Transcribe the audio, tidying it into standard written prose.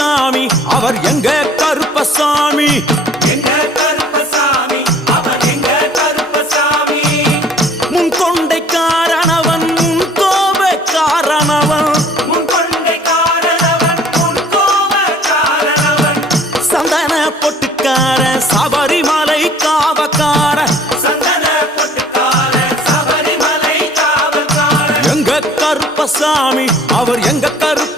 கருப்பசாமி அவர் எங்க கருப்பசாமி எங்க கருப்பசாமி அவர் எங்க கருப்பசாமி முன் கொண்டை காரணவன் முன் கோப காரணவன் முன் கொண்டை காரணவன் முன் கோப காரணவன் சந்தன பொட்டுக்கார சபரிமலை காவக்கார சந்தன பொட்டுக்கார சபரிமலை காவல்கார எங்க கருப்பசாமி அவர் எங்க கருப்பசாமி